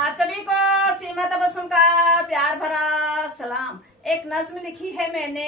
आप सभी को सीमा तबस्सुम का प्यार भरा सलाम। एक नज्म लिखी है मैंने।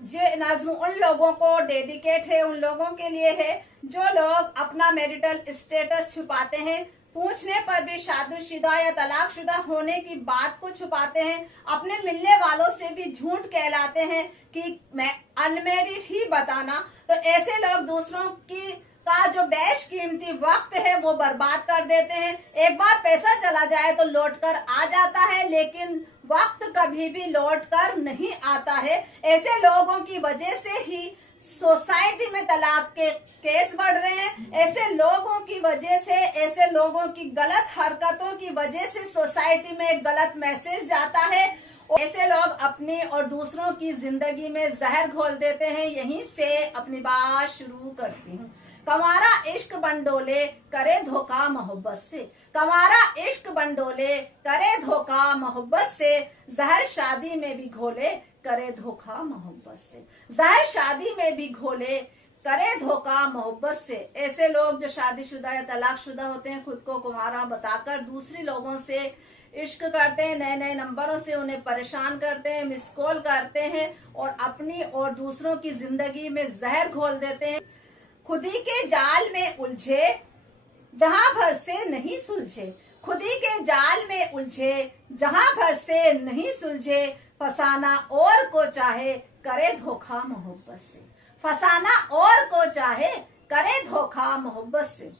ये नज्म उन लोगों को डेडिकेट है, उन लोगों के लिए है जो लोग अपना मैरिटल स्टेटस छुपाते हैं, पूछने पर भी शादीशुदा या तलाकशुदा होने की बात को छुपाते हैं, अपने मिलने वालों से भी झूठ कहलाते हैं कि मैं अनमेरिड ही बताना। तो ऐसे लोग दूसरों की का जो बेश कीमती वक्त है वो बर्बाद कर देते हैं। एक बार पैसा चला जाए तो लौट कर आ जाता है, लेकिन वक्त कभी भी लौट कर नहीं आता है। ऐसे लोगों की वजह से ही सोसाइटी में तलाक के केस बढ़ रहे हैं। ऐसे लोगों की वजह से, ऐसे लोगों की गलत हरकतों की वजह से सोसाइटी में एक गलत मैसेज जाता है। ऐसे लोग अपनी और दूसरों की जिंदगी में जहर घोल देते हैं। यहीं से अपनी बात शुरू करती हूँ। कमारा इश्क बंडोले करे धोखा मोहब्बत से, कमारा इश्क बंडोले करे धोखा मोहब्बत से, जहर शादी में भी घोले करे धोखा मोहब्बत से, जहर शादी में भी घोले करे धोखा मोहब्बत से। ऐसे लोग जो शादीशुदा या तलाकशुदा होते हैं, खुद को कुंवारा बताकर दूसरे लोगों से इश्क करते हैं, नए नए नंबरों से उन्हें परेशान करते हैं, मिस कॉल करते हैं और अपनी और दूसरों की जिंदगी में जहर घोल देते हैं। खुदी के जाल में उलझे जहां भर से नहीं सुलझे, खुदी के जाल में उलझे जहां भर से नहीं सुलझे, फसाना और को चाहे करे धोखा मोहब्बत से, फसाना और को चाहे करे धोखा मोहब्बत से।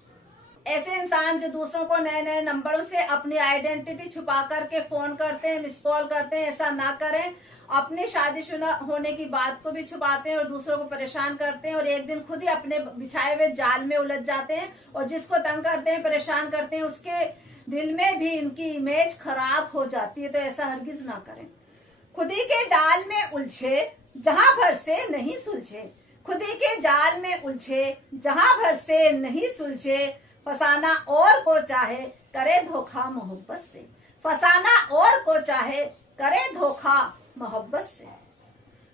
ऐसे इंसान जो दूसरों को नए नए नंबरों से अपनी आइडेंटिटी छुपा करके फोन करते हैं, मिस कॉल करते हैं, ऐसा ना करें। अपनी शादीशुदा होने की बात को भी छुपाते हैं और दूसरों को परेशान करते हैं और एक दिन खुद ही अपने बिछाए हुए जाल में उलझ जाते हैं और जिसको तंग करते हैं, परेशान करते हैं, उसके दिल में भी इनकी इमेज खराब हो जाती है। तो ऐसा हरगिज ना करें। खुदी के जाल में उलझे जहां भर से नहीं सुलझे, खुदी के जाल में उलझे जहां भर से नहीं सुलझे, फसाना और को चाहे करे धोखा मोहब्बत से, फसाना और को चाहे करे धोखा मोहब्बत से।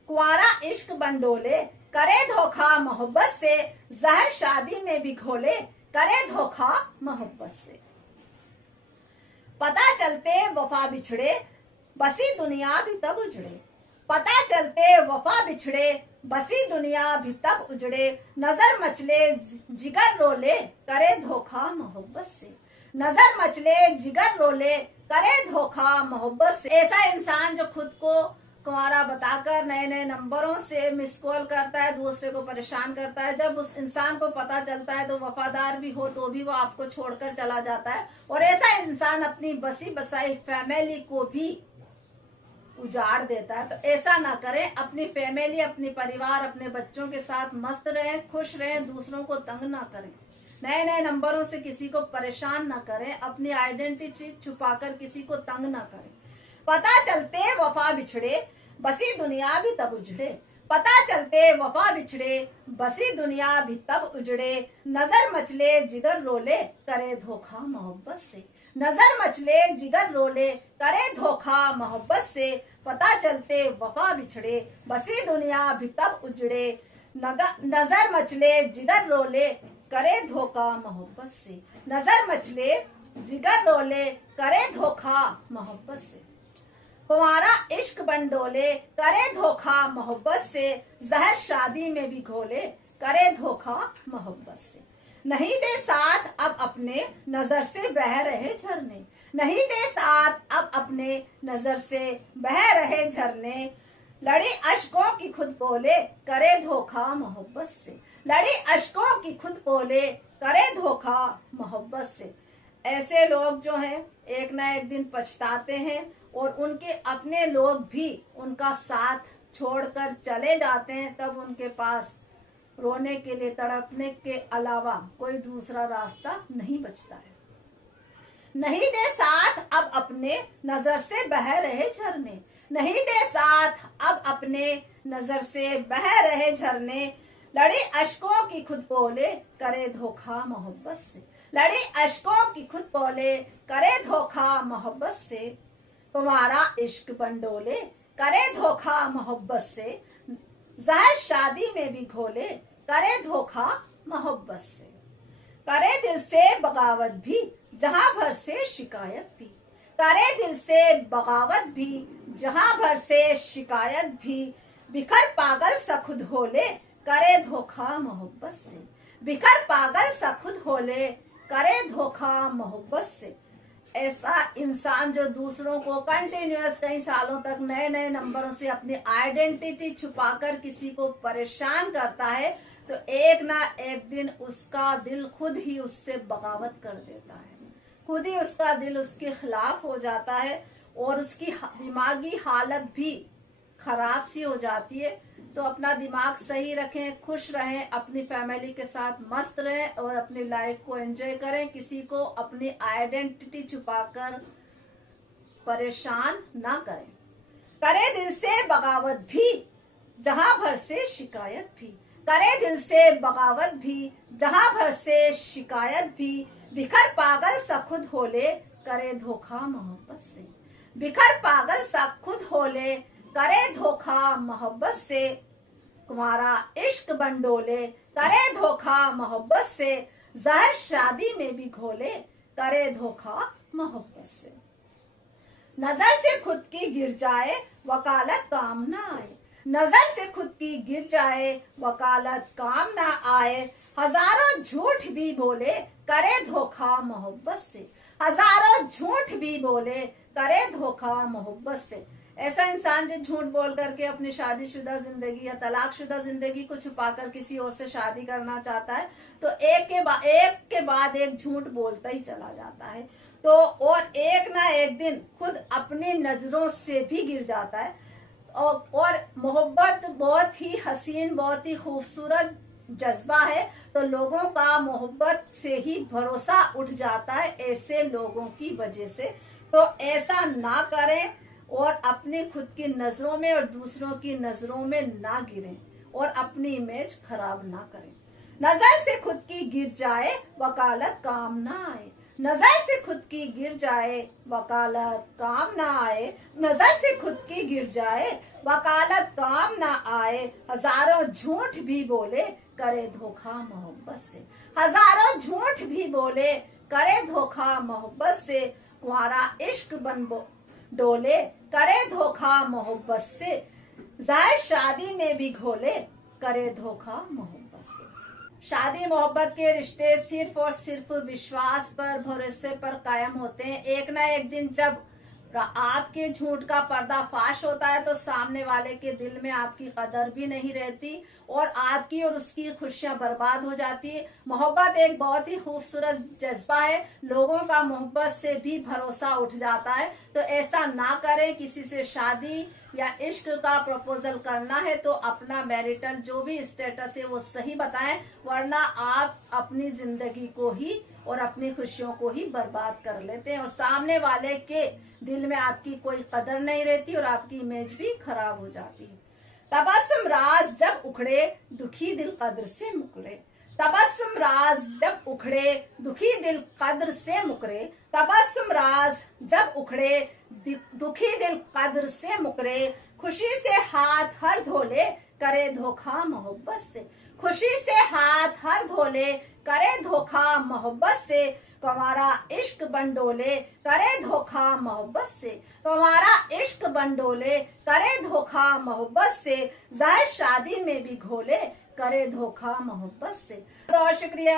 कुंवारा इश्क बंडोले करे धोखा मोहब्बत से, जहर शादी में भी घोले करे धोखा मोहब्बत से। पता चलते वफा बिछड़े बसी दुनिया भी तब उजड़े, पता चलते वफा बिछड़े बसी दुनिया भी तब उजड़े, नजर मचले जिगर रोले करे धोखा मोहब्बत से, नजर मचले जिगर रोले करे धोखा मोहब्बत से। ऐसा इंसान जो खुद को कुंवारा बताकर नए नए नंबरों से मिस कॉल करता है, दूसरे को परेशान करता है, जब उस इंसान को पता चलता है तो वफादार भी हो तो भी वो आपको छोड़कर चला जाता है और ऐसा इंसान अपनी बसी बसाई फैमिली को भी उजाड़ देता है। तो ऐसा ना करें। अपनी फैमिली, अपनी परिवार, अपने बच्चों के साथ मस्त रहें, खुश रहें, दूसरों को तंग ना करें, नए नए नंबरों से किसी को परेशान ना करें, अपनी आइडेंटिटी छुपाकर किसी को तंग ना करें। पता चलते वफा बिछड़े बसी दुनिया भी तब उजड़े, पता चलते वफा बिछड़े बसी दुनिया भी तब उजड़े, नजर मचले जिगर रोले करे धोखा मोहब्बत से, नजर मचले जिगर रोले करे धोखा मोहब्बत से। पता चलते वफा बिछड़े बसी दुनिया भी तब उजड़े, नजर मचले जिगर रोले करे धोखा मोहब्बत से, नजर मचले जिगर रोले करे धोखा मोहब्बत से। कुंवारा इश्क बंडोले करे धोखा मोहब्बत से, जहर शादी में भी घोले करे धोखा मोहब्बत से। नहीं दे साथ अब अपने नजर से बह रहे झरने, नहीं दे साथ अब अपने नजर से बह रहे झरने, लड़ी अश्कों की खुद बोले करे धोखा मोहब्बत से, लड़ी अश्कों की खुद बोले करे धोखा मोहब्बत से। ऐसे लोग जो हैं एक ना एक दिन पछताते हैं और उनके अपने लोग भी उनका साथ छोड़कर चले जाते हैं। तब उनके पास रोने के लिए, तड़पने के अलावा कोई दूसरा रास्ता नहीं बचता है। नहीं दे साथ अब अपने नजर से बह रहे झरने, नहीं दे साथ अब अपने नजर से बह रहे झरने, लड़ी अश्कों की खुद बोले करे धोखा मोहब्बत से, लड़ी अश्कों की खुद बोले करे धोखा मोहब्बत से। तुम्हारा इश्क बंडोले करे धोखा मोहब्बत से, जहर शादी में भी घोले करे धोखा मोहब्बत से। करे दिल से बगावत भी जहां भर से शिकायत भी, करे दिल से बगावत भी, जहां भर से शिकायत भी, बिखर पागल सा खुद होले, करे धोखा मोहब्बत से। बिखर पागल सा खुद होले, करे धोखा मोहब्बत से। ऐसा इंसान जो दूसरों को कंटिन्यूअस कई सालों तक नए नए नंबरों से अपनी आइडेंटिटी छुपाकर किसी को परेशान करता है, तो एक ना एक दिन उसका दिल खुद ही उससे बगावत कर देता है, खुद ही उसका दिल उसके खिलाफ हो जाता है और उसकी दिमागी हालत भी खराब सी हो जाती है। तो अपना दिमाग सही रखें, खुश रहें, अपनी फैमिली के साथ मस्त रहें और अपनी लाइफ को एंजॉय करें। किसी को अपनी आइडेंटिटी छुपाकर परेशान ना करें। करे दिल से बगावत भी, जहां भर से शिकायत भी, करे दिल से बगावत भी, जहां भर से शिकायत भी, बिखर पागल सा खुद होले, करे धोखा मोहब्बत से। बिखर पागल सा खुद होले, करे धोखा मोहब्बत से। तुम्हारा इश्क बंडोले, करे धोखा मोहब्बत से। जहर शादी में भी घोले, करे धोखा मोहब्बत से। नजर से खुद की गिर जाए, वकालत काम ना आए। नजर से खुद की गिर जाए, वकालत काम ना आए। हजारों झूठ भी बोले, करे धोखा मोहब्बत से। हजारों झूठ भी बोले, करे धोखा मोहब्बत से। ऐसा इंसान जो झूठ बोल करके अपनी शादीशुदा जिंदगी या तलाकशुदा जिंदगी को छुपाकर किसी और से शादी करना चाहता है, तो एक के बाद एक झूठ बोलता ही चला जाता है। तो और एक ना एक दिन खुद अपनी नजरों से भी गिर जाता है। और मोहब्बत बहुत ही हसीन, बहुत ही खूबसूरत जज्बा है। तो लोगों का मोहब्बत से ही भरोसा उठ जाता है ऐसे लोगों की वजह से। तो ऐसा ना करें और अपनी खुद की नजरों में और दूसरों की नजरों में ना गिरें और अपनी इमेज खराब ना करें। नजर से खुद की गिर जाए, वकालत काम ना आए। नजर से खुद की गिर जाए, वकालत काम ना आए। नजर से खुद की गिर जाए, वकालत काम ना आए। हजारों झूठ भी बोले, करे धोखा मोहब्बत से। हजारों झूठ भी बोले, करे धोखा मोहब्बत से। तुम्हारा इश्क बन डोले, करे धोखा मोहब्बत से। जाहिर शादी में भी घोले, करे धोखा मोहब्बत से। शादी मोहब्बत के रिश्ते सिर्फ और सिर्फ विश्वास पर, भरोसे पर कायम होते हैं। एक ना एक दिन जब आपके झूठ का पर्दाफाश होता है तो सामने वाले के दिल में आपकी कदर भी नहीं रहती और आपकी और उसकी खुशियां बर्बाद हो जाती है। मोहब्बत एक बहुत ही खूबसूरत जज्बा है, लोगों का मोहब्बत से भी भरोसा उठ जाता है। तो ऐसा ना करें। किसी से शादी या इश्क का प्रपोजल करना है तो अपना मैरिटल जो भी स्टेटस है वो सही बताएं, वरना आप अपनी जिंदगी को ही और अपनी खुशियों को ही बर्बाद कर लेते हैं और सामने वाले के दिल में आपकी कोई कदर नहीं रहती और आपकी इमेज भी खराब हो जाती है। तबस्सुम राज जब उखड़े, दुखी दिल कद्र से मुकरे। तबस्सुम राज जब उखड़े, दुखी दिल कद्र से मुकरे। तबस्सुम राज जब उखड़े, दुखी दिल कद्र से मुकरे। खुशी से हाथ हर धोले, करे धोखा मोहब्बत से। खुशी से हाथ हर धोले, करे धोखा मोहब्बत से। तुम्हारा इश्क बंडोले, करे धोखा मोहब्बत से। तुम्हारा इश्क बंडोले, करे धोखा मोहब्बत से। जाहिर शादी में भी घोले, करे धोखा मोहब्बत से। बहुत शुक्रिया।